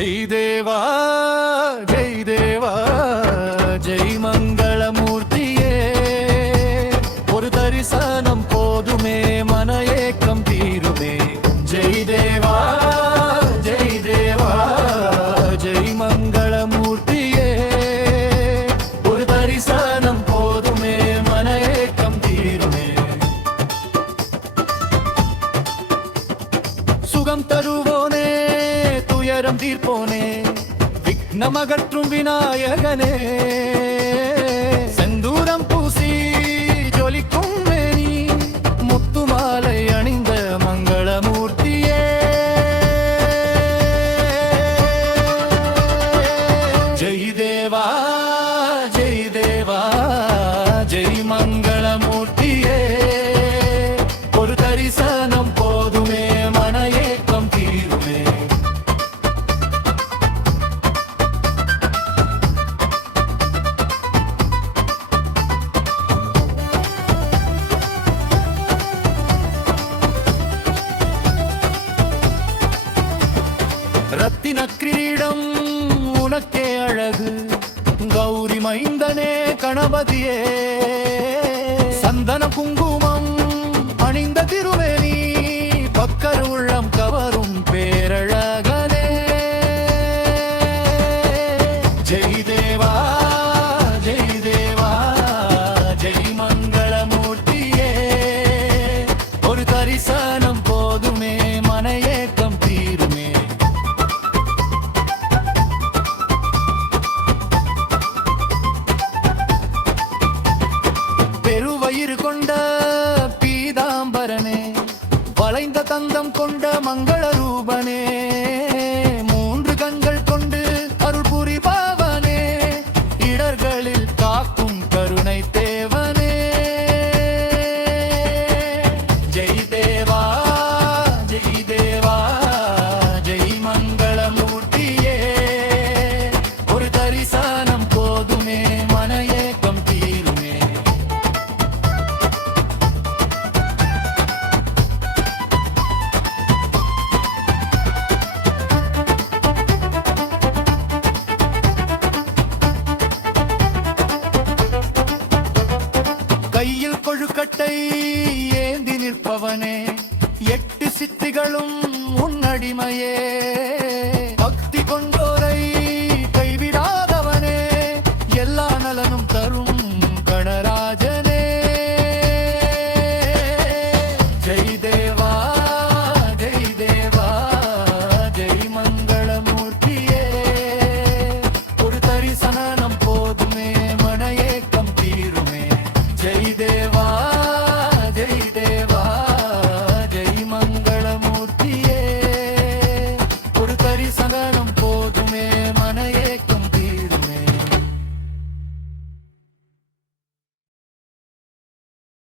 ஜெய் தேவா ஜெய் தேவா ஜெய் மங்களமூர்த்தியே ஒரு தரிசனம் போதுமே மன ஏக்கம் தீருமே ஜெய் தேவா ஜெய் தேவா ஜெய் மங்களமூர்த்தியே ஒரு தரிசனம் போதுமே மன ஏக்கம் தீருமே சுகம் தருவோனே துயரம் தீர்ப்போனே விக்னமகற்றும் விநாயகனே செந்தூரம் பூசி ஜொலிக்கும் மேனி முத்துமாலை அணிந்த மங்களமூர்த்தியே ஜெய் தேவா ஜெய் தேவா ஜெய் மங்களமூர்த்தியே ஒரு தரிசனம் போதுமே மன ஏக்கம் தீருமே ரத்தின கிரீடம் உனக்கே அழகு கௌரி மைந்தனே கணபதியே சந்தன குங்குமம் அணிந்த திருவேணி பக்கர் உள்ளம் கவரும் பேரழகனே ஜெய் தேவா ஜெய் தேவா ஜெய் மங்களமூர்த்தியே ஒரு தரிசனம் போதுமே மன ஏக்கம் தீருமே பெருவயிறு கொண்ட பீதாம்பரனே வளைந்த தந்தம் கொண்ட மங்கள ரூபனே மூன்று கண்கள் கொண்டு அருள் புரிபவனே இடர்களில் காக்கும் கருணை தேவனே ஜெய் தேவா ஜெய் தேவா ஜெய் மங்களமூர்த்தியே ஒரு தரிசனம் போதுமே மன ஏக்கம் தீருமே கையில் கொழுக்கட்டை ஏந்தி நிற்பவனே எட்டு சித்திகளும் உன்னடிமையே பக்தி கொண்ட